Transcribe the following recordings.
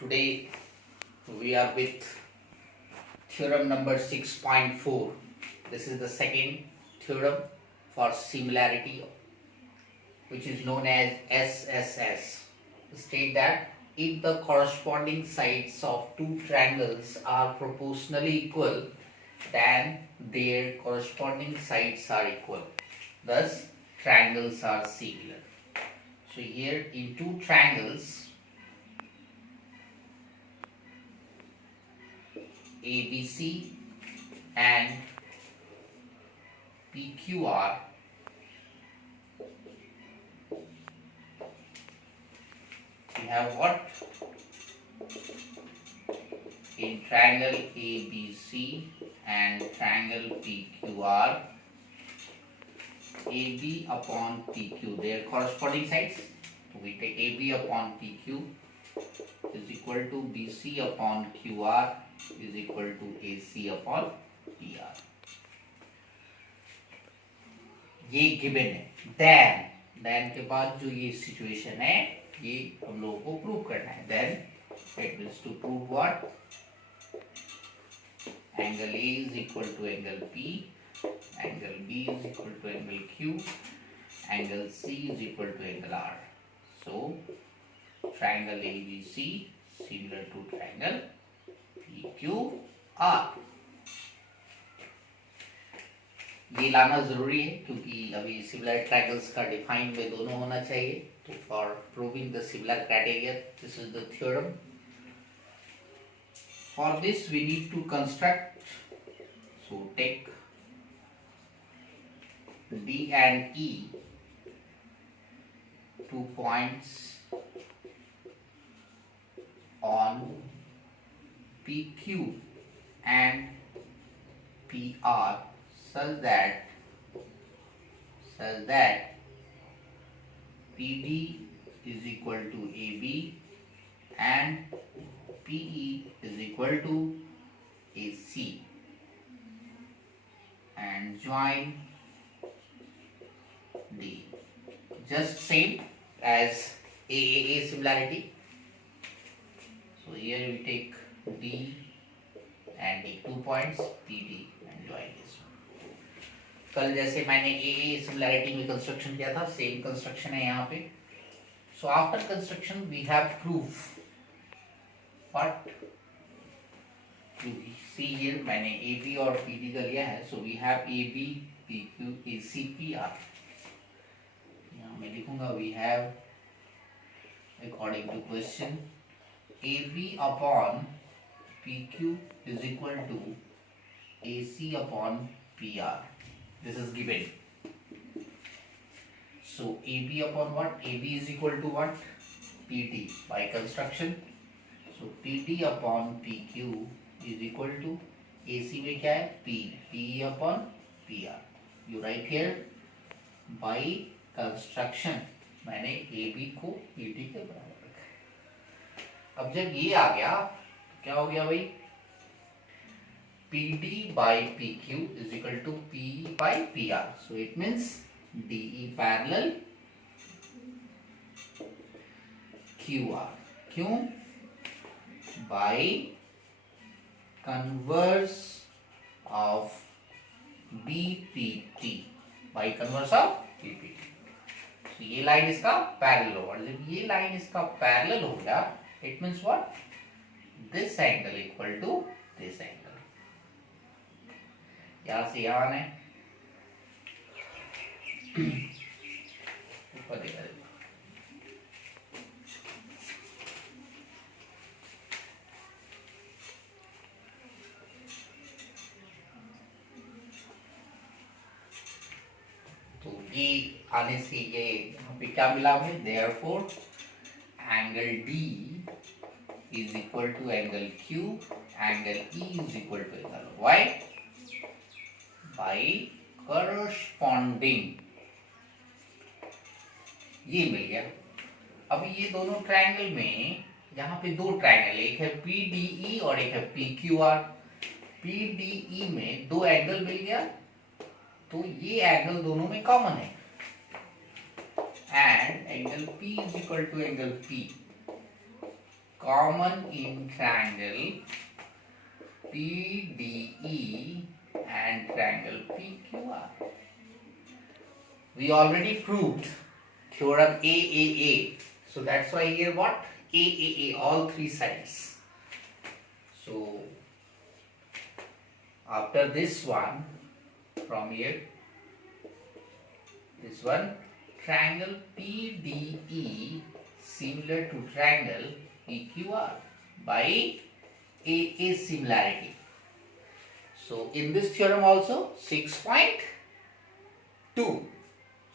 Today we are with theorem number 6.4. This is the second theorem for similarity, which is known as SSS. State that if the corresponding sides of two triangles are proportionally equal, then their corresponding sides are equal. Thus, triangles are similar. So here in two triangles ABC and PQR, we have what? In triangle ABC and triangle PQR, AB upon PQ, their corresponding sides. So we take AB upon PQ is equal to BC upon QR is equal to AC upon PR. ये given है. Then के बाद जो ये situation है ये हम लोगों को प्रूव करना है. Then it means to prove what? Angle A is equal to angle P, angle B is equal to angle Q, angle C is equal to angle R. So triangle ABC similar to triangle PQR. ये लाना जरूरी है क्योंकि अभी similar triangles का define में दोनों होना चाहिए. तो for proving the similar criteria, this is the theorem. For this we need to construct. So take D and E, 2 points on PQ and PR such that PD is equal to AB and PE is equal to AC, and join D. Just same as AAA similarity. So here we take D and take 2 points PD and join this one. कल जैसे मैंने AAA similarity में construction किया था, same construction है यहाँ पे. So after construction we have proof what? You see here मैंने AB और PD का लिया है. So we have AB PQ AC PR. यहाँ मैं लिखूंगा we have according to question AB upon PQ is equal to AC upon PR. This is given. So AB upon what? AB is equal to what? PT by construction. So PT upon PQ is equal to AC में क्या है? P. PE upon PR. You write here by construction. मैंने AB को PT के बराबर रखा है. अब जब ये आ गया क्या हो गया भाई? PD by PQ is equal to PE by PR. So it means DE parallel QR. क्यों? By converse of BPT. By converse of BPT. So ये लाइन इसका पैरेलल होगा. जब ये लाइन इसका पैरेलल हो गया, it means what? This angle equal to this angle. यहाँ से यहाँ आना है. ऊपर देखा देखो. तो ये आने से ये यहाँ पे क्या मिला हमें? Therefore angle D is equal to angle Q, angle E is equal to angle Y by corresponding. ये मिल गया. अब ये दोनों ट्रायंगल में यहाँ पे दो ट्रायंगल, एक है PDE और एक है PQR. PDE में दो एंगल मिल गया, तो ये एंगल दोनों में कॉमन है. and angle P is equal to angle P. common in triangle PDE and triangle PQR. We already proved theorem AAA. So that's why here what? AAA, all three sides. So after this one, from here, this one, triangle PDE similar to triangle PQR by AA similarity. So in this theorem also 6.2,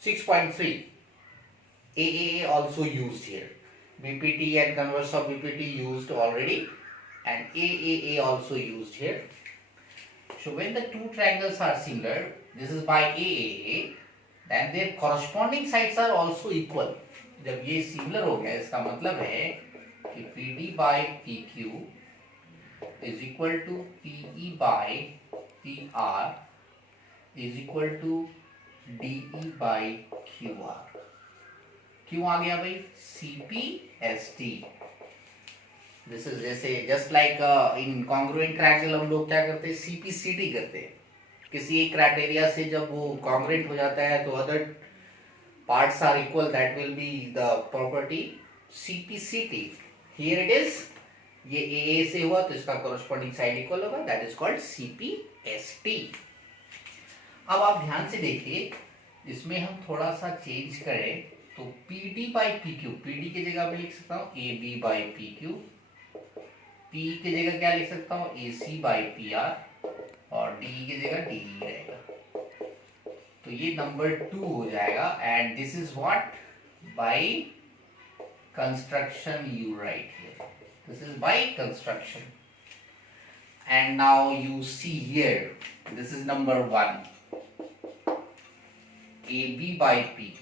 6.3 AAA also used here. BPT and converse of BPT used already, and AAA also used here. So when the two triangles are similar, this is by AAA, then their corresponding sides are also equal. जब ये similar हो गया, इसका मतलब है कि PD by PQ is equal to PE by PR is equal to DE by QR. क्यों आ गया भाई? CPST. दिस इज जैसे just like in congruent triangle हम लोग क्या करते हैं? CPCT करते हैं. किसी एक क्राइटेरिया से जब वो कॉन्ग्रुएंट हो जाता है तो other parts are equal, that will be the property CPCT. Here it is, ये AA से हुआ तो इसका कॉरस्पॉन्डिंग साइड इक्वल होगा, दैट इज कॉल्ड CPST. अब आप ध्यान से देखिए, इसमें हम थोड़ा सा चेंज करें तो PD by PQ, PD की जगह मैं लिख सकता हूँ AB by PQ, P की जगह क्या लिख सकता हूँ? AC by PR, और D की जगह DE रहेगा. तो ये नंबर 2 हो जाएगा. And this is what? By construction you right here. This is by construction. And now you see here, this is number 1, AB by PQ.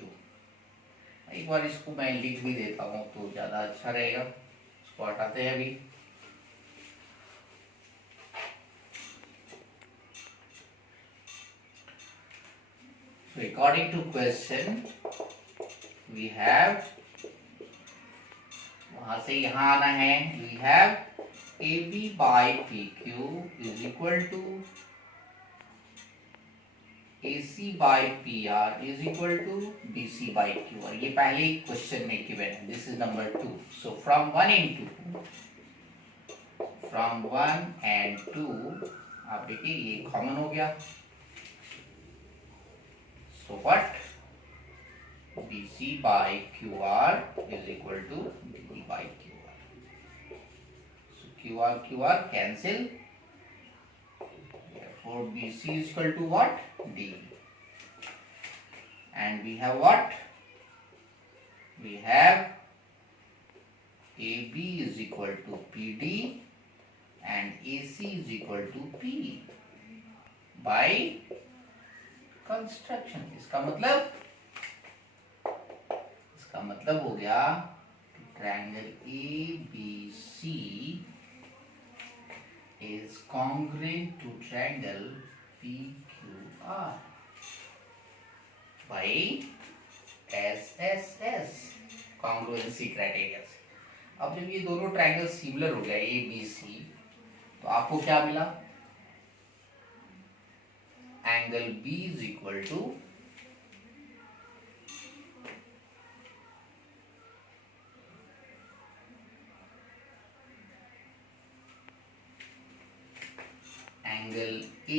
एक बार इसको मैं लिख भी देता हूँ तो ज्यादा अच्छा रहेगा. इसको हटाते हैं अभी. So according to question, we have, वहां से यहाँ आना है, we have AB by PQ is equal to AC by PR is equal to BC by QR. ये पहले ही क्वेश्चन में गिवन है. This is number 2. So from 1 and 2 आप देखिए ये कॉमन हो गया. So what? BC by QR is equal to DE by QR. So QR cancel. Therefore BC is equal to what? D. And we have what? We have AB is equal to PD and AC is equal to P by construction. इसका मतलब हो गया triangle ABC is congruent to triangle PQR by SSS, congruency criteria से. अब जब ये दोनों triangle similar हो गए ABC, तो आपको क्या मिला? Angle B is equal to angle A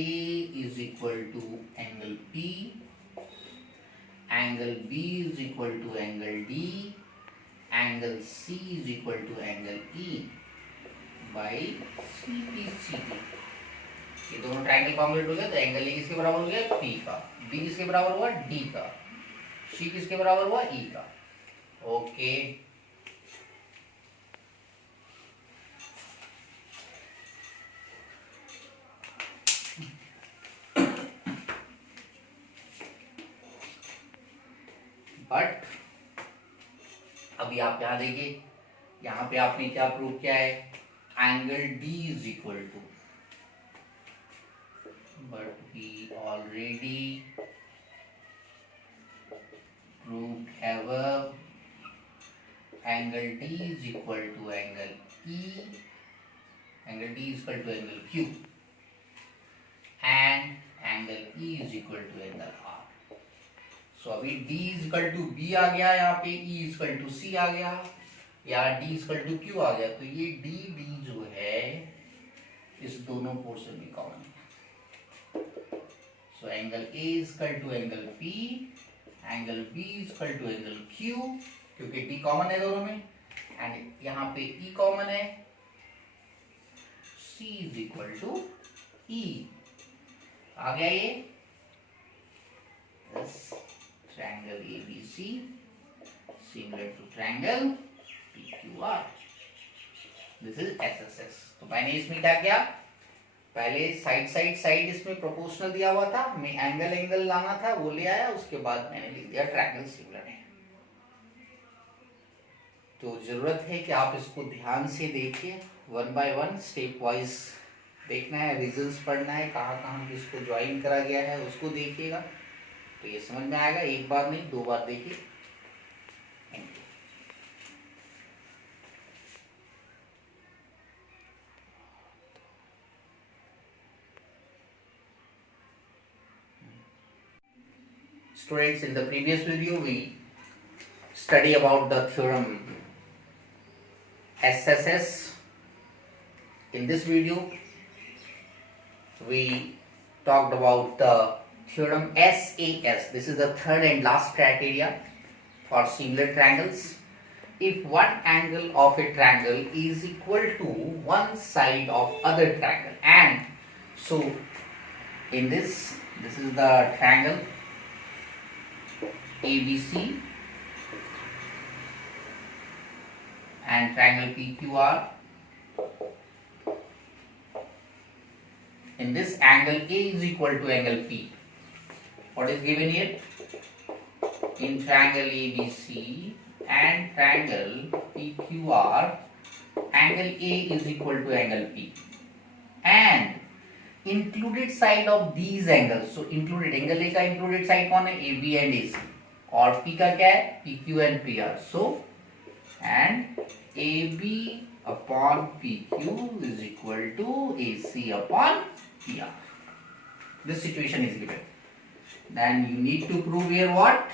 is equal to angle P, angle B is equal to angle D, angle C is equal to angle E by CPCT. ये दोनों triangle congruent हो गया तो angle A किसके बराबर हो गया? P का. B किसके बराबर हुआ? D का. C किसके बराबर हुआ? E का. ओके. बट अभी आप यहाँ देखिए, यहाँ पे आपने क्या प्रूव किया है? Angle D is equal to, but we already proved above angle D is equal to angle E, angle D is equal to angle Q, and angle E is equal to angle R. सो अभी D is equal to B आ गया, यहाँ पे E is equal to C आ गया, या D is equal to Q आ गया, तो ये D D जो है इस दोनों पोर्शन में कॉमन है. So angle A is equal to angle P, angle B is equal to angle Q, क्योंकि D कॉमन है दोनों में, एंड यहाँ पे E कॉमन है, C is equal to E. आ गया ये triangle ABC similar to triangle PQR. This is SSS. तो मैंने इसमें क्या किया, पहले साइड इसमें प्रोपोर्शनल दिया हुआ था, मैं एंगल लाना था वो ले आया, उसके बाद मैंने लिख दिया ट्रायंगल सिमिलर है. तो जरूरत है कि आप इसको ध्यान से देखिए, one by one step wise देखना है, रीजंस पढ़ना है, कहाँ कहाँ किसको ज्वाइन करा गया है उसको देखिएगा, तो ये समझ में आएगा. एक बार नहीं 2 बार देखिए. Students, in the previous video we study about the theorem SSS. In this video we talked about the theorem SAS. This is the third and last criteria for similar triangles. If one angle of a triangle is equal to one side of other triangle, and so in this is the triangle ABC and triangle PQR. In this, angle A is equal to angle P. What is given here? In triangle ABC and triangle PQR, angle A is equal to angle P, and included side of these angles. So included angle A का included side कौन है? AB and AC. और P का क्या है? PQ and PR. So and AB upon PQ is equal to AC upon PR. This situation is given. Then you need to prove here what?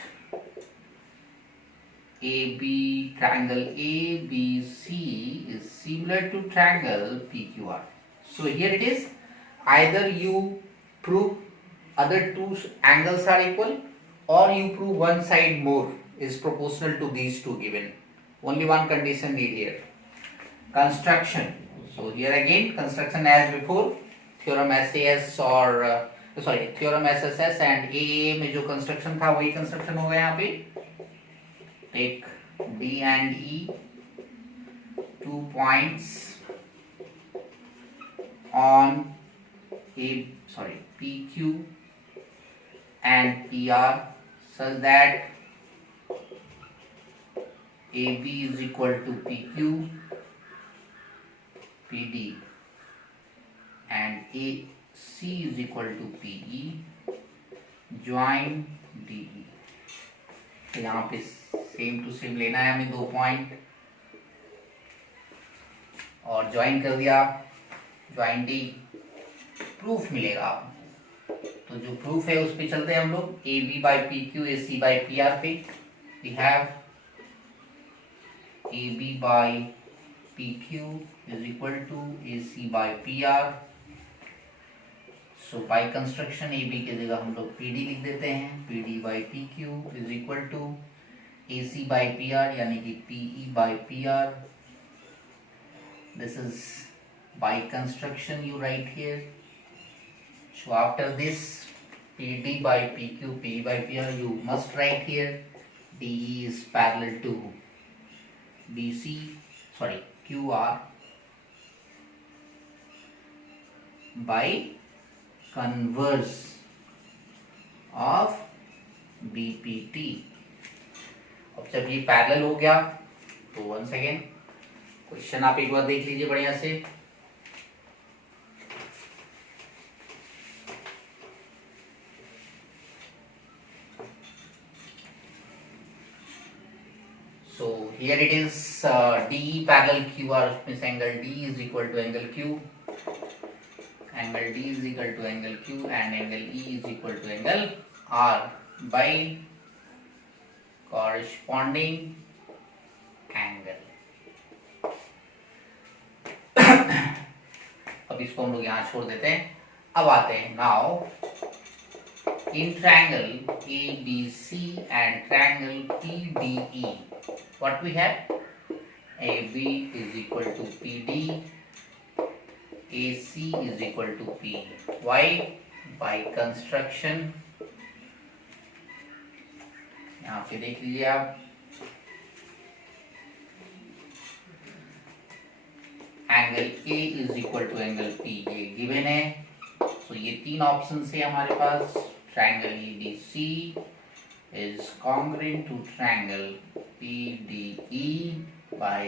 AB, triangle ABC is similar to triangle PQR. So here it is. Either you prove other two angles are equal, or you prove one side more is proportional to these two given. Only one condition need here. Construction. So here again construction as before, theorem SAS or theorem SSS and AAA में जो construction था वही construction होगा यहाँ पे. Take D and E, 2 points on PQ and PR such that AB is equal to PQ, PD and AC is equal to PE, join DE. तो यहाँ पे सेम टू सेम लेना है हमें 2 पॉइंट और ज्वाइन कर दिया, ज्वाइन डी, प्रूफ मिलेगा आपको. तो जो प्रूफ है उस पे चलते हैं हम लोग. AB by PQ, AC by PR पे. We have AB by PQ is equal to AC by PR. So by construction AB की जगह हम लोग PD लिख देते हैं. PD by PQ is equal to AC by PR यानी कि PE by PR. This is by construction you write here. So after this PD by PQ, PE by PR, you must write here DE is parallel to QR by converse of BPT. अब जब ये parallel हो गया तो once again question आप एक बार देख लीजिए बढ़िया से. So here it is D parallel QR means angle D is equal to angle Q. Angle D is equal to angle Q and angle E is equal to angle R by corresponding angle. अब इसको हम लोग यहाँ छोड़ देते हैं. अब आते हैं now in triangle ABC and triangle PDE. What we have? AB is equal to PD. AC is equal to P. Why? By construction. यहाँ पे देख लीजिए आप. Angle A is equal to angle P ये गिवन है. तो ये तीन ऑप्शन है हमारे पास. Triangle ABC is congruent to triangle PDE by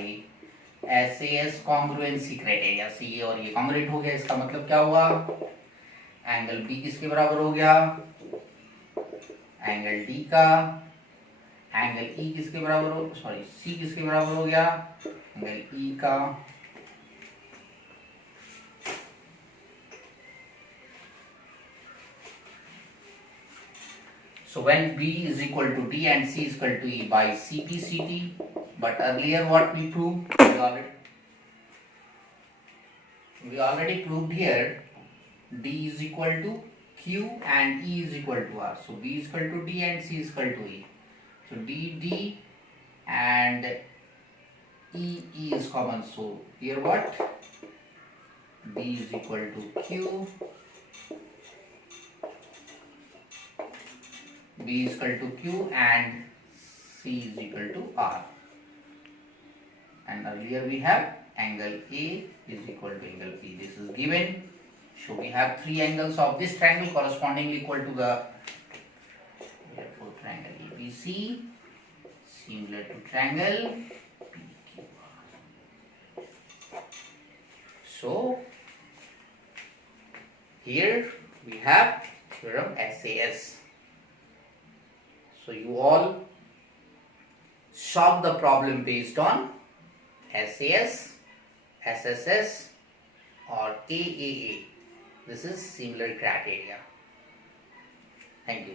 SAS congruency criteria. से ये और ये congruent हो गया. इसका मतलब क्या हुआ? एंगल B किसके बराबर हो गया? एंगल D का. एंगल E किसके बराबर हो, सॉरी C किसके बराबर हो गया? एंगल E का. So when B is equal to D and C is equal to E by CPCT, but earlier what we proved? We already proved here D is equal to Q and E is equal to R. So B is equal to D and C is equal to E. So D and E is common. So here what? D is equal to Q. B is equal to Q and C is equal to R. And earlier we have angle A is equal to angle P. This is given. So we have three angles of this triangle correspondingly equal to the therefore triangle ABC similar to triangle PQR. So here we have theorem SAS. So you all solve the problem based on SAS, SSS or AAA. This is similar criteria. Thank you.